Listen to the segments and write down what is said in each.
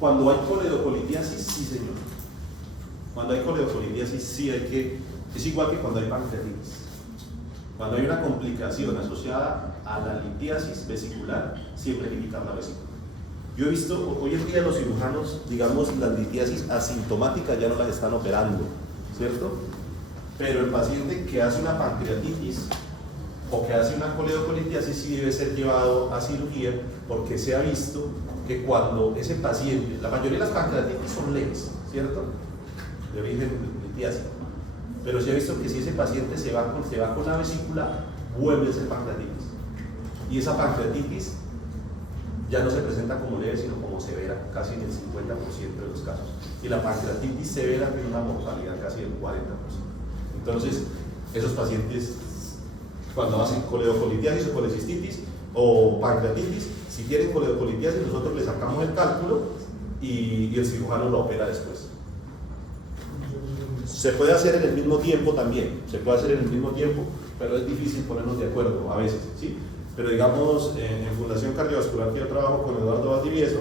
cuando hay coledocolitiasis, sí señor. Cuando hay coledocolitiasis, sí hay que, es igual que cuando hay pancreatitis. Cuando hay una complicación asociada a la litiasis vesicular, siempre hay que quitar la vesícula. Yo he visto, hoy en día los cirujanos, digamos, las litiasis asintomáticas ya no las están operando, ¿cierto? Pero el paciente que hace una pancreatitis o que hace una coledocolitiasis sí debe ser llevado a cirugía, porque se ha visto que cuando ese paciente, la mayoría de las pancreatitis son leves, ¿cierto? De origen litiásico. Pero se ha visto que si ese paciente se va con la vesícula, vuelve a ser pancreatitis. Y esa pancreatitis ya no se presenta como leve, sino como severa, casi en el 50% de los casos. Y la pancreatitis severa tiene una mortalidad casi del 40%. Entonces, esos pacientes, cuando hacen coledocolitiasis o colecistitis o pancreatitis, si quieren coledocolitiasis, nosotros le sacamos el cálculo y el cirujano lo opera después. Se puede hacer en el mismo tiempo también, pero es difícil ponernos de acuerdo a veces, ¿sí? Pero digamos, en Fundación Cardiovascular, que yo trabajo con Eduardo Valdivieso,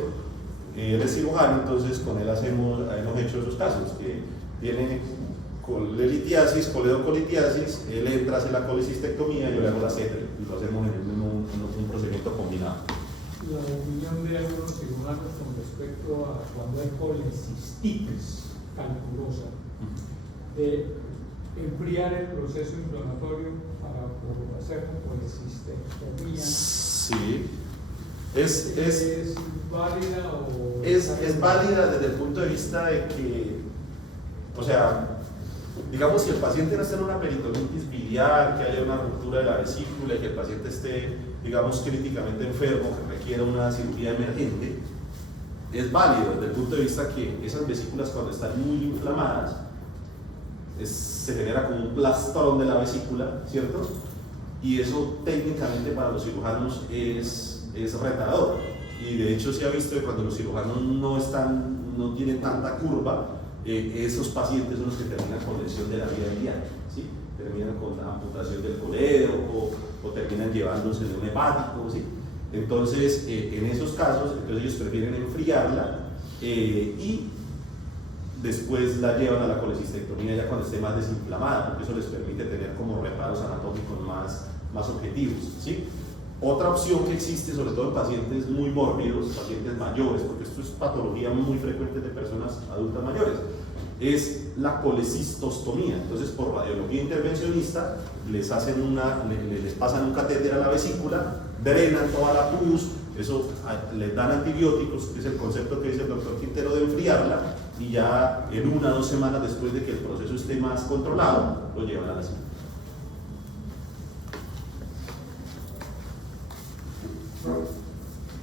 él es cirujano, entonces con él hemos hecho esos casos, que tiene litiasis, coledocolitiasis, él entra, hace la colecistectomía, yo le hago la cetre, y lo hacemos en un procedimiento combinado. La opinión de algunos cirujanos con respecto a cuando hay colecistitis calculosa, de enfriar el proceso inflamatorio para hacer colecistectomía. Sí. ¿Es válida o...? Es válida desde el punto de vista de que, o sea, digamos, si el paciente no está en una peritonitis biliar, que haya una ruptura de la vesícula y que el paciente esté, digamos, críticamente enfermo, que requiera una cirugía emergente, es válido desde el punto de vista que esas vesículas, cuando están muy inflamadas, se genera como un plastrón de la vesícula, ¿cierto? Y eso técnicamente para los cirujanos es retador. Y de hecho se ha visto que cuando los cirujanos no tienen tanta curva, esos pacientes son los que terminan con lesión de la vía biliar, ¿sí? Terminan con la amputación del coledo o terminan llevándose de un hepático, ¿sí? Entonces, en esos casos, ellos prefieren enfriarla y después la llevan a la colecistectomía ya cuando esté más desinflamada, porque eso les permite tener como reparos anatómicos más objetivos, ¿sí? Otra opción que existe, sobre todo en pacientes muy mórbidos, pacientes mayores, porque esto es patología muy frecuente de personas adultas mayores, es la colecistostomía. Entonces, por radiología intervencionista, les pasan un catéter a la vesícula, drenan toda la pus, eso les dan antibióticos, que es el concepto que dice el doctor Quintero de enfriarla, y ya en 1 o 2 semanas después de que el proceso esté más controlado, lo llevan a la cirugía.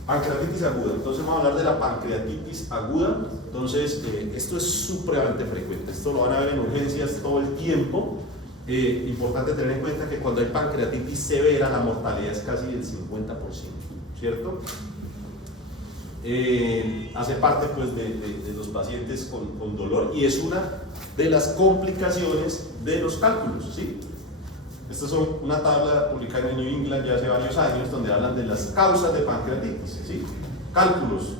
Pancreatitis aguda. Entonces vamos a hablar de la pancreatitis aguda. Entonces esto es supremamente frecuente, esto lo van a ver en urgencias todo el tiempo. Importante tener en cuenta que cuando hay pancreatitis severa la mortalidad es casi del 50%, ¿cierto? Hace parte pues de los pacientes con dolor y es una de las complicaciones de los cálculos, ¿sí? Esta es una tabla publicada en New England ya hace varios años donde hablan de las causas de pancreatitis, ¿sí? Cálculos,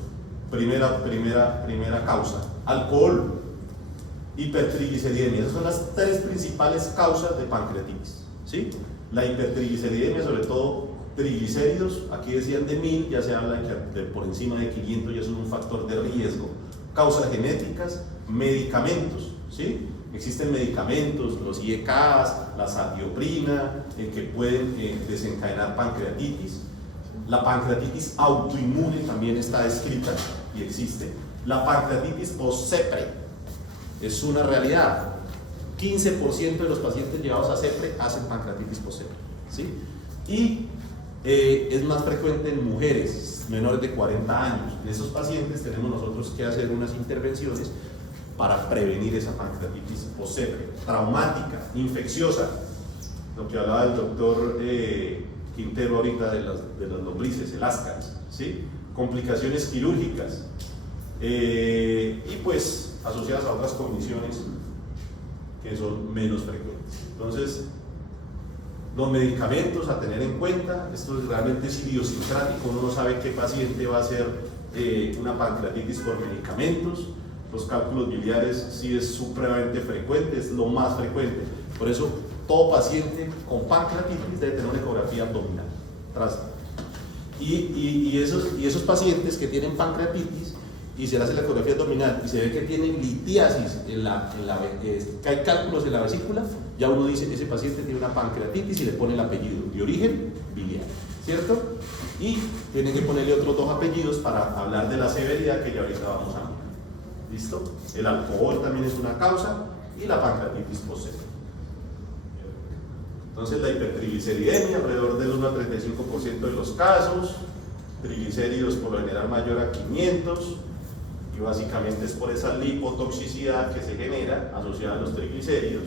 primera causa, alcohol, hipertrigliceridemia, esas son las 3 principales causas de pancreatitis, ¿sí? La hipertrigliceridemia, sobre todo triglicéridos, aquí decían de 1000, ya se habla que por encima de 500 ya son un factor de riesgo. Causas genéticas, medicamentos, ¿sí? Existen medicamentos, los IECAS, la satioprina, que pueden desencadenar pancreatitis. La pancreatitis autoinmune también está descrita y existe. La pancreatitis post-CEPRE es una realidad. 15% de los pacientes llevados a CEPRE hacen pancreatitis post-CEPRE, ¿sí? Y es más frecuente en mujeres menores de 40 años. En esos pacientes tenemos nosotros que hacer unas intervenciones para prevenir esa pancreatitis post-CEPRE, traumática, infecciosa, lo que hablaba el doctor Quintero ahorita de las lombrices, el ascaris, ¿sí? Complicaciones quirúrgicas y pues asociadas a otras condiciones que son menos frecuentes. Entonces, los medicamentos a tener en cuenta, esto realmente es idiosincrático, uno no sabe qué paciente va a ser una pancreatitis por medicamentos. Los cálculos biliares sí es supremamente frecuente, es lo más frecuente. Por eso, todo paciente con pancreatitis debe tener una ecografía abdominal. Y esos pacientes que tienen pancreatitis y se le hace la ecografía abdominal y se ve que tienen litiasis, que hay cálculos en la vesícula, ya uno dice, ese paciente tiene una pancreatitis y le pone el apellido de origen biliar, ¿cierto? Y tiene que ponerle otros 2 apellidos para hablar de la severidad que ya ahorita vamos a mirar. ¿Listo? El alcohol también es una causa y la pancreatitis posterior. Entonces la hipertrigliceridemia, alrededor del 1 al 35% de los casos, triglicéridos por lo general mayor a 500, y básicamente es por esa lipotoxicidad que se genera asociada a los triglicéridos.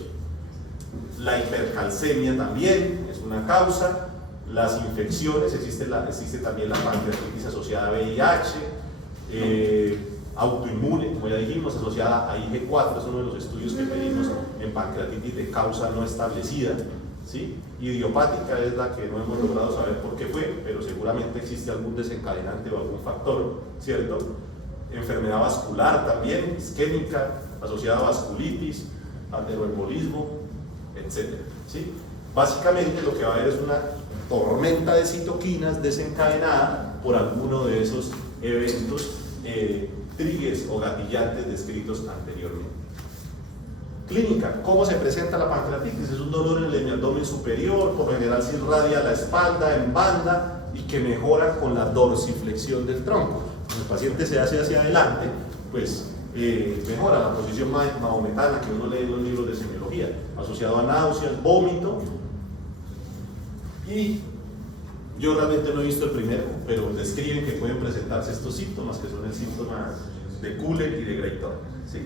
La hipercalcemia también es una causa. Las infecciones, existe también la pancreatitis asociada a VIH, autoinmune, como ya dijimos, asociada a IG4, es uno de los estudios que pedimos en pancreatitis de causa no establecida, ¿sí? Idiopática es la que no hemos logrado saber por qué fue, pero seguramente existe algún desencadenante o algún factor, ¿cierto? Enfermedad vascular también, isquémica, asociada a vasculitis, ateroembolismo, etc. ¿Sí? Básicamente lo que va a haber es una tormenta de citoquinas desencadenada por alguno de esos eventos triggers o gatillantes descritos anteriormente. Clínica, ¿cómo se presenta la pancreatitis? Es un dolor en el hemiabdomen superior, por lo general se irradia a la espalda en banda y que mejora con la dorsiflexión del tronco. Cuando el paciente se hace hacia adelante, pues mejora la posición mahometana que uno lee en los libros de semiología, asociado a náuseas, vómito. Y yo realmente no he visto el primero, pero describen que pueden presentarse estos síntomas, que son el síntoma de Kuhler y de Grey-Thorne, ¿sí?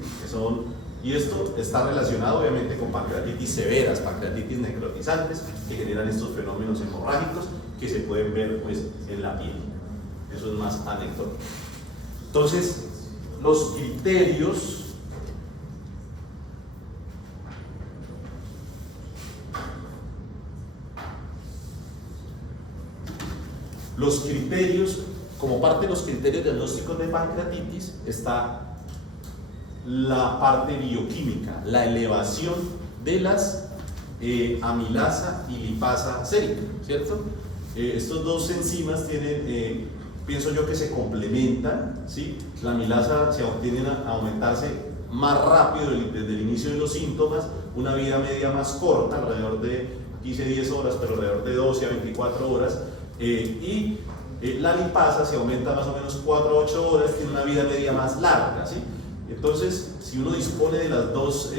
Y esto está relacionado obviamente con pancreatitis severas, pancreatitis necrotizantes, que generan estos fenómenos hemorrágicos que se pueden ver pues, en la piel. Eso es más anecdótico. Entonces, los criterios como parte de los criterios diagnósticos de pancreatitis está la parte bioquímica, la elevación de las amilasa y lipasa sérica, ¿cierto? Estos dos enzimas tienen, pienso yo que se complementan, ¿sí? La amilasa se obtiene a aumentarse más rápido desde el inicio de los síntomas, una vida media más corta, alrededor de 15-10 horas, pero alrededor de 12 a 24 horas, y la lipasa se aumenta más o menos 4 a 8 horas, tiene una vida media más larga, ¿sí? Entonces, si uno dispone de las dos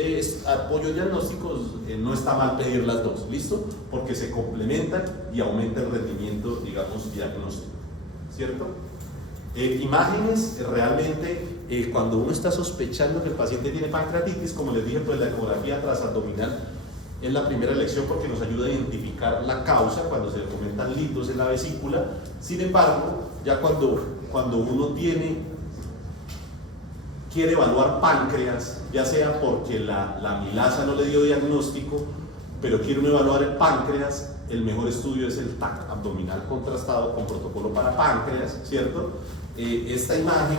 apoyos diagnósticos, no está mal pedir las dos, ¿listo? Porque se complementan y aumenta el rendimiento, digamos, diagnóstico, ¿cierto? Imágenes, realmente, cuando uno está sospechando que el paciente tiene pancreatitis, como les dije, pues la ecografía transabdominal es la primera elección porque nos ayuda a identificar la causa cuando se comentan litos en la vesícula. Sin embargo, ya cuando uno quiere evaluar páncreas, ya sea porque la amilasa no le dio diagnóstico, pero quiere uno evaluar el páncreas, el mejor estudio es el TAC abdominal contrastado con protocolo para páncreas, ¿cierto? Esta imagen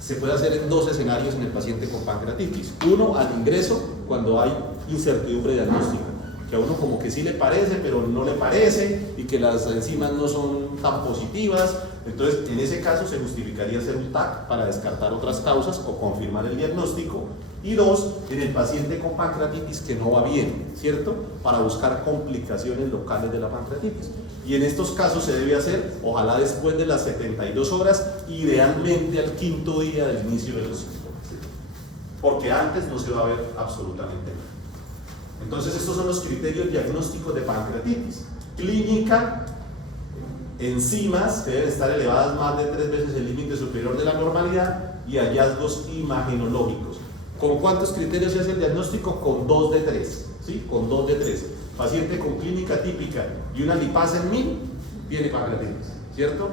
se puede hacer en dos escenarios en el paciente con pancreatitis. Uno, al ingreso, cuando hay incertidumbre diagnóstica, que a uno como que sí le parece, pero no le parece, y que las enzimas no son tan positivas. Entonces, en ese caso se justificaría hacer un TAC para descartar otras causas o confirmar el diagnóstico. Y dos, en el paciente con pancreatitis que no va bien, ¿cierto? Para buscar complicaciones locales de la pancreatitis. Y en estos casos se debe hacer, ojalá después de las 72 horas, idealmente al 5º día del inicio de los síntomas, porque antes no se va a ver absolutamente nada. Entonces, estos son los criterios diagnósticos de pancreatitis. Clínica, enzimas que deben estar elevadas más de 3 veces el límite superior de la normalidad y hallazgos imagenológicos. ¿Con cuántos criterios se hace el diagnóstico? Con 2 de 3, ¿sí? Con 2 de 3. Paciente con clínica típica y una lipasa en 1000, tiene pancreatitis, ¿cierto?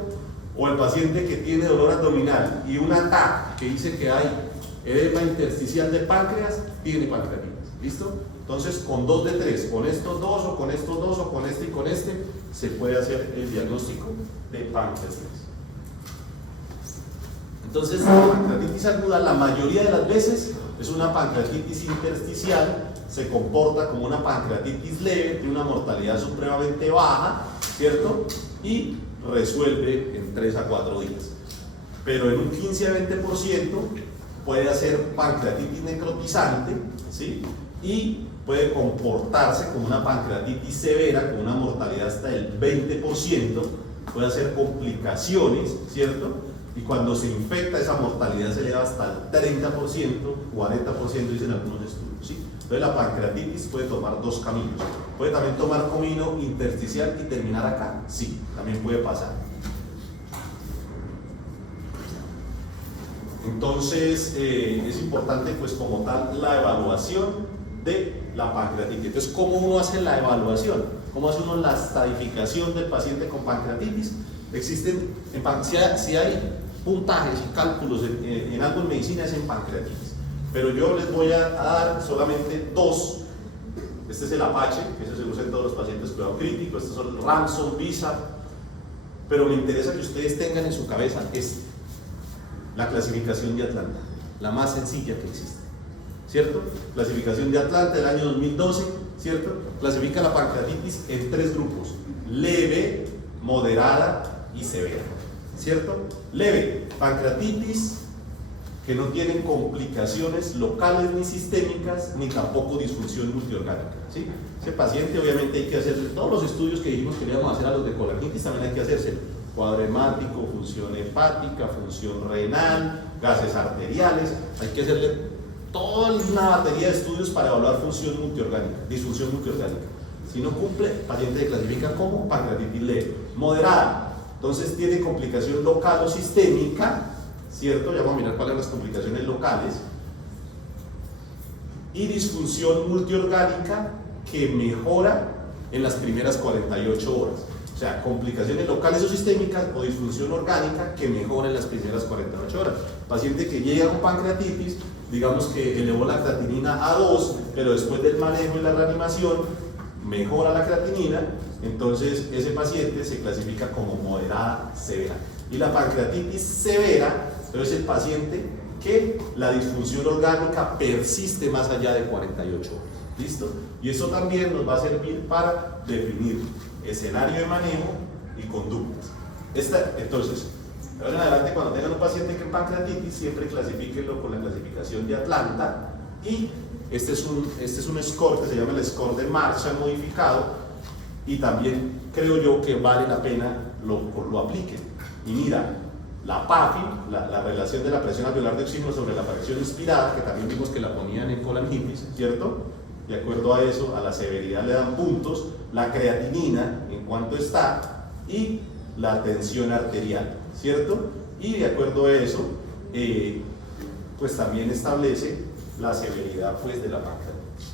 O el paciente que tiene dolor abdominal y una TAC que dice que hay edema intersticial del páncreas, tiene pancreatitis, ¿listo? Entonces, con 2 de 3, con estos dos o con estos dos o con este y con este, se puede hacer el diagnóstico de pancreatitis. Entonces, la pancreatitis aguda, la mayoría de las veces, es una pancreatitis intersticial, se comporta como una pancreatitis leve, tiene una mortalidad supremamente baja, ¿cierto? Y resuelve en 3 a 4 días. Pero en un 15 a 20% puede hacer pancreatitis necrotizante, ¿sí? Y puede comportarse como una pancreatitis severa, con una mortalidad hasta del 20%, puede hacer complicaciones, ¿cierto? Y cuando se infecta, esa mortalidad se eleva hasta el 30%, 40% dicen algunos estudios, ¿sí? Entonces la pancreatitis puede tomar dos caminos. Puede también tomar camino intersticial y terminar acá, sí, también puede pasar. Entonces es importante pues como tal la evaluación de la pancreatitis. Entonces, ¿cómo uno hace la evaluación? ¿Cómo hace uno la estadificación del paciente con pancreatitis? Existen, si hay puntajes y cálculos en algo en medicina es en pancreatitis, pero yo les voy a dar solamente dos. Este es el Apache, que ese se usa en todos los pacientes cuidado crítico. Estos son el Ransom, Visa, pero me interesa que ustedes tengan en su cabeza la clasificación de Atlanta, la más sencilla que existe, ¿cierto? Clasificación de Atlanta del año 2012, ¿cierto? Clasifica la pancreatitis en 3 grupos: leve, moderada y severa, ¿cierto? Leve, pancreatitis que no tienen complicaciones locales ni sistémicas, ni tampoco disfunción multiorgánica, ¿sí? Ese paciente obviamente hay que hacerle todos los estudios que dijimos que le íbamos a hacer a los de colangitis, también hay que hacerse cuadro hemático, función hepática, función renal, gases arteriales, hay que hacerle toda una batería de estudios para evaluar función multiorgánica, disfunción multiorgánica. Si no cumple, el paciente se clasifica como pancreatitis leve. Moderada, entonces tiene complicación local o sistémica, ¿cierto? Ya vamos a mirar cuáles son las complicaciones locales. Y disfunción multiorgánica que mejora en las primeras 48 horas. O sea, complicaciones locales o sistémicas o disfunción orgánica que mejora en las primeras 48 horas. Paciente que llega con pancreatitis, digamos que elevó la creatinina a 2, pero después del manejo y la reanimación mejora la creatinina, entonces ese paciente se clasifica como moderada severa. Y la pancreatitis severa, pero es el paciente que la disfunción orgánica persiste más allá de 48 horas. ¿Listo? Y eso también nos va a servir para definir escenario de manejo y conductas. Entonces, de ahora en adelante, cuando tengan un paciente con pancreatitis, siempre clasifíquenlo con la clasificación de Atlanta. Y este es un score que se llama el score de Marshall modificado. Y también creo yo que vale la pena lo apliquen. Y mira, la PAFI, la relación de la presión alveolar de oxígeno sobre la fracción inspirada, que también vimos que la ponían en colangitis, ¿cierto? De acuerdo a eso, a la severidad le dan puntos, la creatinina, en cuanto está, y la tensión arterial, ¿cierto? Y de acuerdo a eso, pues también establece la severidad pues, de la pancreatitis.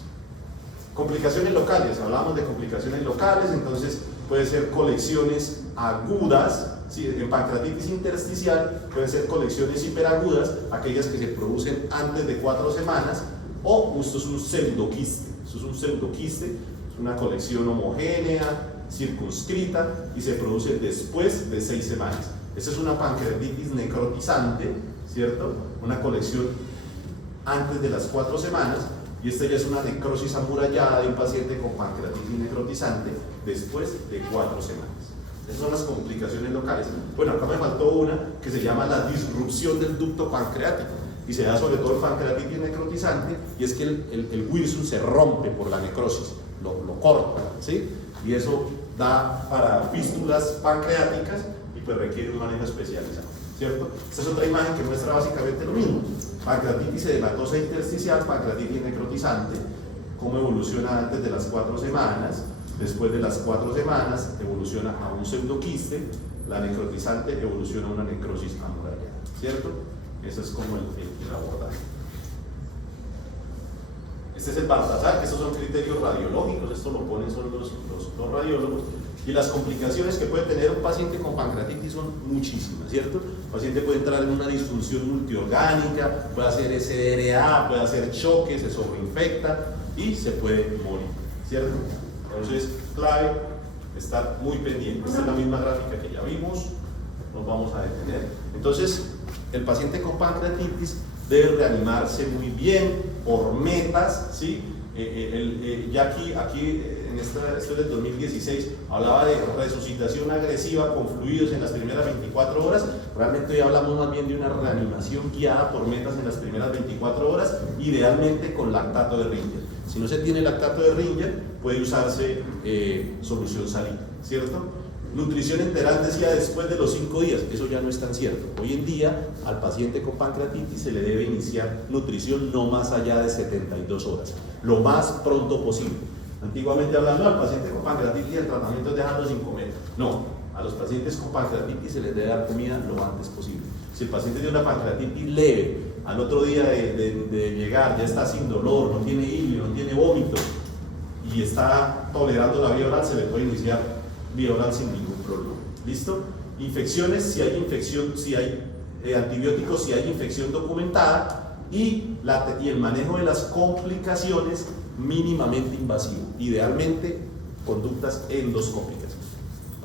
Complicaciones locales, hablamos de complicaciones locales, entonces puede ser colecciones agudas, ¿sí? En pancreatitis intersticial pueden ser colecciones hiperagudas, aquellas que se producen antes de 4 semanas, o esto es un pseudoquiste, es una colección homogénea, circunscrita y se produce después de 6 semanas. Esta es una pancreatitis necrotizante, ¿cierto? Una colección antes de las 4 semanas, y esta ya es una necrosis amurallada de un paciente con pancreatitis necrotizante después de 4 semanas. Esas son las complicaciones locales. Bueno, acá me faltó una que se llama la disrupción del ducto pancreático, y se da sobre todo en pancreatitis necrotizante, y es que el Wilson se rompe por la necrosis, lo corta, ¿sí? Y eso da para fístulas pancreáticas y pues requiere un manejo especializado, ¿cierto? Esta es otra imagen que muestra básicamente lo mismo: pancreatitis edematosa intersticial, pancreatitis necrotizante, cómo evoluciona antes de las 4 semanas, después de las 4 semanas evoluciona a un pseudoquiste, la necrotizante evoluciona a una necrosis amurallada, ¿cierto? Eso es como el abordaje. Este es el Baltasar, que estos son criterios radiológicos, esto lo ponen son los radiólogos, y las complicaciones que puede tener un paciente con pancreatitis son muchísimas, ¿cierto? El paciente puede entrar en una disfunción multiorgánica, puede hacer SDRA, puede hacer choque, se sobreinfecta y se puede morir, ¿cierto? Entonces, clave estar muy pendiente. Esta es la misma gráfica que ya vimos, nos vamos a detener. Entonces, el paciente con pancreatitis debe reanimarse muy bien por metas, ¿sí? Ya aquí en esto es del 2016, hablaba de resucitación agresiva con fluidos en las primeras 24 horas. Realmente hoy hablamos más bien de una reanimación guiada por metas en las primeras 24 horas, idealmente con lactato de Ringer. Si no se tiene lactato de Ringer, puede usarse solución salina, ¿cierto? Nutrición enteral, decía, después de los 5 días. Eso ya no es tan cierto. Hoy en día al paciente con pancreatitis se le debe iniciar nutrición no más allá de 72 horas, lo más pronto posible. Antiguamente hablando, al paciente con pancreatitis el tratamiento es dejarlo sin comer. No, a los pacientes con pancreatitis se les debe dar comida lo antes posible. Si el paciente tiene una pancreatitis leve, al otro día de llegar ya está sin dolor, no tiene ilio, no tiene vómito y está tolerando la vía oral, se le puede iniciar vía oral sin ningún problema. ¿Listo? Infecciones, si hay infección, si hay antibióticos, si hay infección documentada, y el manejo de las complicaciones mínimamente invasivo, idealmente conductas endoscópicas.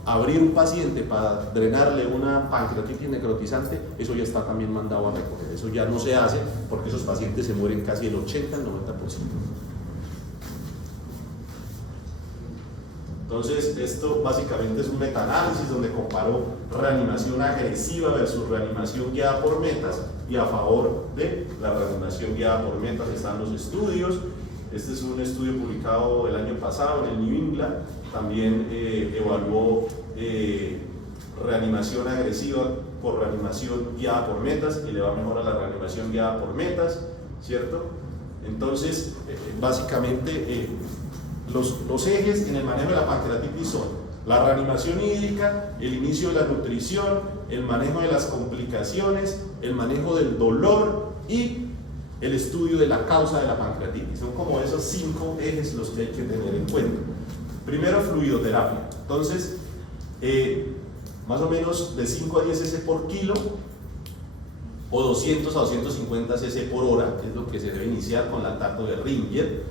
Abrir un paciente para drenarle una pancreatitis necrotizante, eso ya está también mandado a recoger. Eso ya no se hace porque esos pacientes se mueren casi el 80 al 90%. Entonces, esto básicamente es un metaanálisis donde comparó reanimación agresiva versus reanimación guiada por metas, y a favor de la reanimación guiada por metas están los estudios. Este es un estudio publicado el año pasado en el New England. También evaluó reanimación agresiva por reanimación guiada por metas, y le va mejor a la reanimación guiada por metas, ¿cierto? Entonces, básicamente, los ejes en el manejo de la pancreatitis son la reanimación hídrica, el inicio de la nutrición, el manejo de las complicaciones, el manejo del dolor y el estudio de la causa de la pancreatitis. Son como esos 5 ejes los que hay que tener en cuenta. Primero, fluidoterapia. Entonces, más o menos de 5 a 10 cc por kilo o 200 a 250 cc por hora, que es lo que se debe iniciar con lactato de Ringer.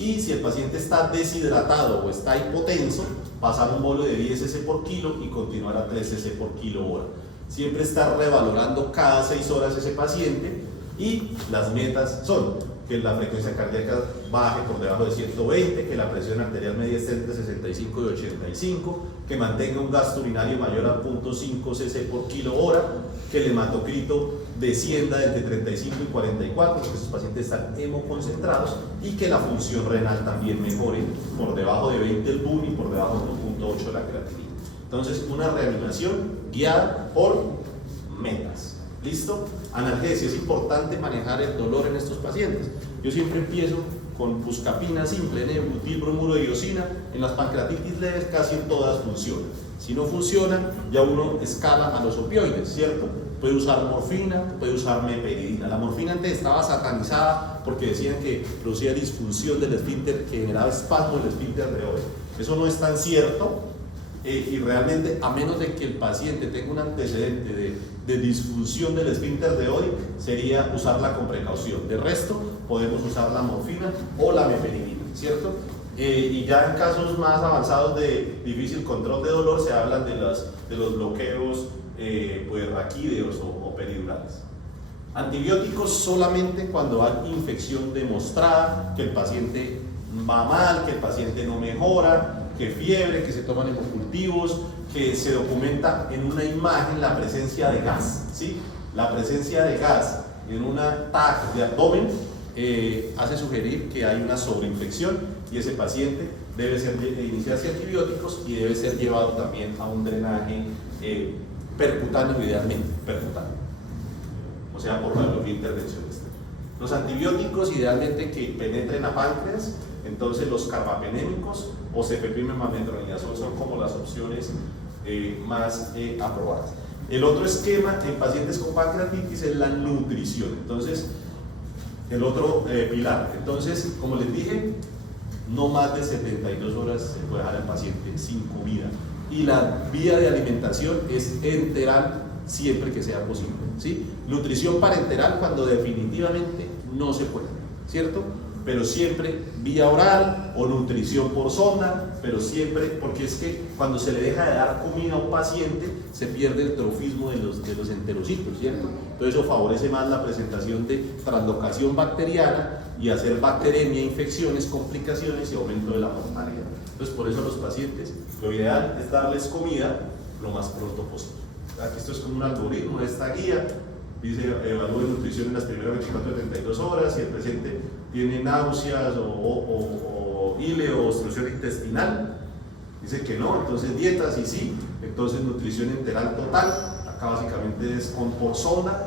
Y si el paciente está deshidratado o está hipotenso, pasar un bolo de 10 cc por kilo y continuar a 3 cc por kilo hora. Siempre estar revalorando cada 6 horas ese paciente, y las metas son que la frecuencia cardíaca baje por debajo de 120, que la presión arterial media esté entre 65 y 85, que mantenga un gasto urinario mayor a 0.5 cc por kilo hora, que el hematocrito descienda entre 35 y 44, porque esos pacientes están hemoconcentrados, y que la función renal también mejore por debajo de 20 el BUN y por debajo de 1.8 la creatinina. Entonces, una reanimación guiada por metas. ¿Listo? Analgesia. Es importante manejar el dolor en estos pacientes. Yo siempre empiezo con buscapina simple, N-butil bromuro de diosina. En las pancreatitis leves casi en todas funcionan. Si no funcionan, ya uno escala a los opioides, ¿cierto? Puede usar morfina, puede usar meperidina. La morfina antes estaba satanizada porque decían que producía disfunción del esfínter, que generaba espasmo del esfínter de Oddi. Eso no es tan cierto, y realmente, a menos de que el paciente tenga un antecedente de disfunción del esfínter de Oddi, sería usarla con precaución. De resto, podemos usar la morfina o la meperidina, ¿cierto? Y ya en casos más avanzados de difícil control de dolor, se hablan de los bloqueos pues raquídeos o peridurales. Antibióticos solamente cuando hay infección demostrada, que el paciente va mal, que el paciente no mejora, que fiebre, que se toman hemocultivos, que se documenta en una imagen la presencia de gas, ¿sí? La presencia de gas en una TAC de abdomen hace sugerir que hay una sobreinfección, y ese paciente debe iniciarse antibióticos y debe ser llevado también a un drenaje percutáneo, idealmente percutáneo, o sea, por radiología intervencionista. Los antibióticos idealmente que penetren a páncreas, entonces los carbapenémicos o cefepime-mametronidazol son como las opciones más aprobadas. El otro esquema en pacientes con pancreatitis es la nutrición. Entonces, el otro pilar. Entonces, como les dije, no más de 72 horas se puede dejar al paciente sin comida. Y la vía de alimentación es enteral siempre que sea posible, ¿sí? Nutrición parenteral cuando definitivamente no se puede, ¿cierto? pero siempre vía oral o nutrición por sonda, pero siempre, porque es que cuando se le deja de dar comida a un paciente, se pierde el trofismo de los enterocitos, ¿cierto? Entonces eso favorece más la presentación de translocación bacteriana y hacer bacteremia, infecciones, complicaciones y aumento de la mortalidad. Entonces por eso a los pacientes lo ideal es darles comida lo más pronto posible. Aquí esto es como un algoritmo de esta guía. Dice, evalúe nutrición en las primeras 24 a 32 horas, si el paciente tiene náuseas o íleo o obstrucción intestinal, dice que no, entonces dietas y sí, entonces nutrición enteral total, acá básicamente es por sonda,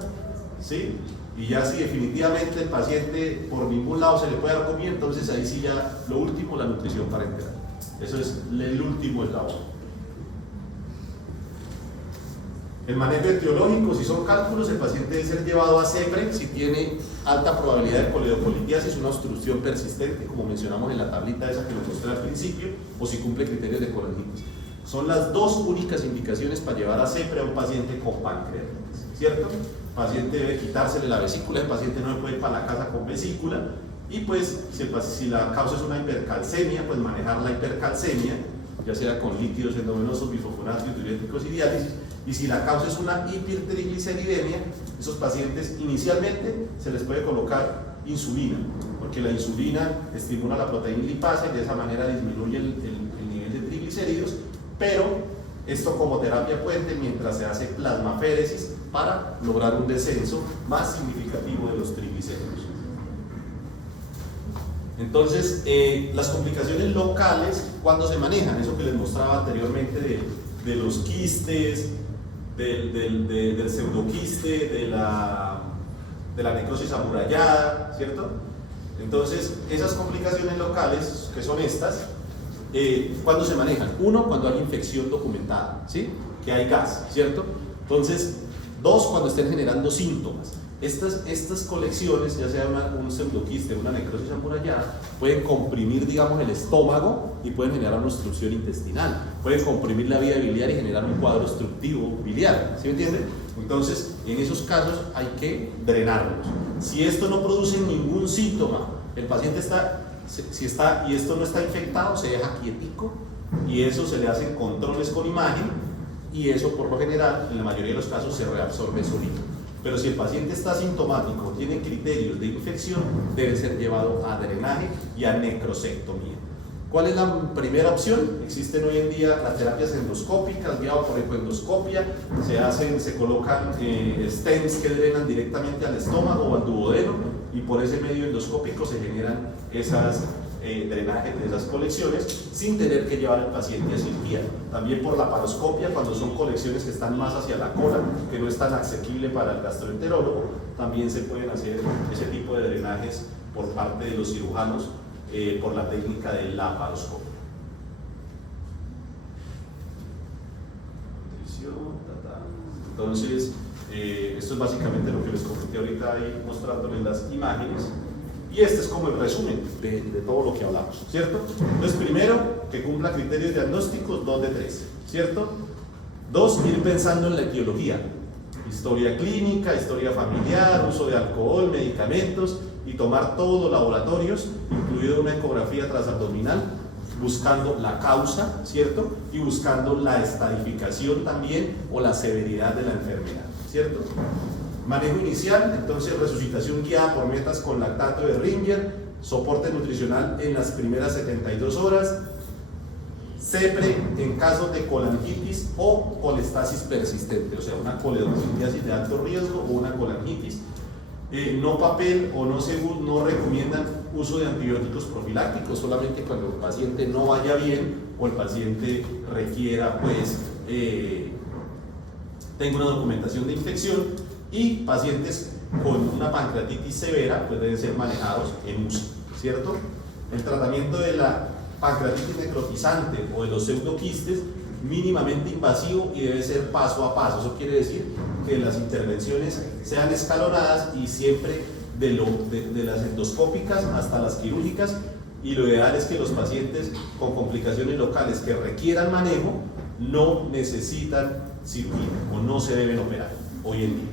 ¿sí? Y ya si definitivamente el paciente por ningún lado se le puede dar comida, entonces ahí sí ya lo último, la nutrición parenteral. Eso es el último eslabón. El manejo etiológico, si son cálculos, el paciente debe ser llevado a CEPRE si tiene alta probabilidad de coledocolitiasis, una obstrucción persistente, como mencionamos en la tablita esa que les mostré al principio, o si cumple criterios de colangitis. Son las dos únicas indicaciones para llevar a CEPRE a un paciente con pancreatitis, ¿cierto? El paciente debe quitársele la vesícula, el paciente no puede ir para la casa con vesícula, y pues si la causa es una hipercalcemia, pues manejar la hipercalcemia, ya sea con líquidos endovenosos, bifosfonatos, diuréticos y diálisis. Y si la causa es una hipertrigliceridemia, esos pacientes inicialmente se les puede colocar insulina, porque la insulina estimula la proteína lipasa y de esa manera disminuye el nivel de triglicéridos, pero esto como terapia puente mientras se hace plasmaféresis para lograr un descenso más significativo de los triglicéridos. Entonces, las complicaciones locales, ¿cuándo se manejan? Eso que les mostraba anteriormente de los quistes, del pseudoquiste, de la necrosis amurallada, ¿cierto? Entonces, esas complicaciones locales, que son estas, ¿cuándo se manejan? Uno, cuando hay infección documentada, ¿sí? Que hay gas, ¿cierto? Entonces, dos, cuando estén generando síntomas. Estas colecciones, ya sea un pseudoquiste, una necrosis amurallada, pueden comprimir, digamos, el estómago y pueden generar una obstrucción intestinal, pueden comprimir la vía biliar y generar un cuadro obstructivo biliar, ¿sí me entienden? Entonces, en esos casos hay que drenarlos. Si esto no produce ningún síntoma, el paciente y esto no está infectado, se deja quietico y eso se le hacen controles con imagen y eso por lo general, en la mayoría de los casos, se reabsorbe solito. Pero si el paciente está asintomático, tiene criterios de infección, debe ser llevado a drenaje y a necrosectomía. ¿Cuál es la primera opción? Existen hoy en día las terapias endoscópicas, guiadas por ecoendoscopia, se colocan stents que drenan directamente al estómago o al duodeno y por ese medio endoscópico se generan esas drenajes de esas colecciones sin tener que llevar al paciente a cirugía. También por la paroscopia, cuando son colecciones que están más hacia la cola, que no es tan asequible para el gastroenterólogo, también se pueden hacer ese tipo de drenajes por parte de los cirujanos por la técnica de la paroscopia. Entonces, esto es básicamente lo que les comenté ahorita ahí mostrándoles las imágenes. Y este es como el resumen de todo lo que hablamos, ¿cierto? Entonces, primero, que cumpla criterios diagnósticos 2 de 3, ¿cierto? 2, ir pensando en la etiología. Historia clínica, historia familiar, uso de alcohol, medicamentos y tomar todos los laboratorios, incluido una ecografía transabdominal, buscando la causa, ¿cierto? Y buscando la estadificación también o la severidad de la enfermedad, ¿cierto? Manejo inicial, entonces resucitación guiada por metas con lactato de Ringer, soporte nutricional en las primeras 72 horas, CEPRE en casos de colangitis o colestasis persistente, o sea, una coledocolitiasis de alto riesgo o una colangitis. No papel o no recomiendan uso de antibióticos profilácticos, solamente cuando el paciente no vaya bien o el paciente requiera, pues, tenga una documentación de infección. Y pacientes con una pancreatitis severa pues deben ser manejados en UCI, ¿cierto? El tratamiento de la pancreatitis necrotizante o de los pseudoquistes mínimamente invasivo y debe ser paso a paso. Eso quiere decir que las intervenciones sean escalonadas y siempre de las endoscópicas hasta las quirúrgicas, y lo ideal es que los pacientes con complicaciones locales que requieran manejo no necesitan cirugía o no se deben operar hoy en día.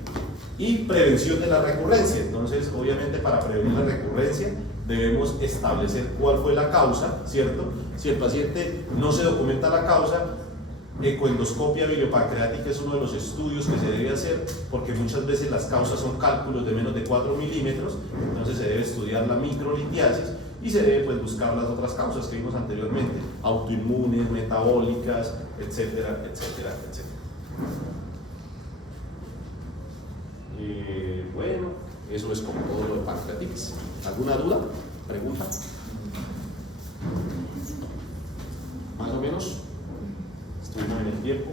Y prevención de la recurrencia. Entonces, obviamente, para prevenir la recurrencia debemos establecer cuál fue la causa, ¿cierto? Si el paciente no se documenta la causa, ecoendoscopia biliopancreática es uno de los estudios que se debe hacer, porque muchas veces las causas son cálculos de menos de 4 milímetros, entonces se debe estudiar la microlitiasis y se debe pues, buscar las otras causas que vimos anteriormente, autoinmunes, metabólicas, etcétera, etcétera, etcétera. Bueno, eso es como todo lo de pancreatitis. ¿Alguna duda? ¿Pregunta? ¿Más o menos? ¿Estuvimos en el tiempo?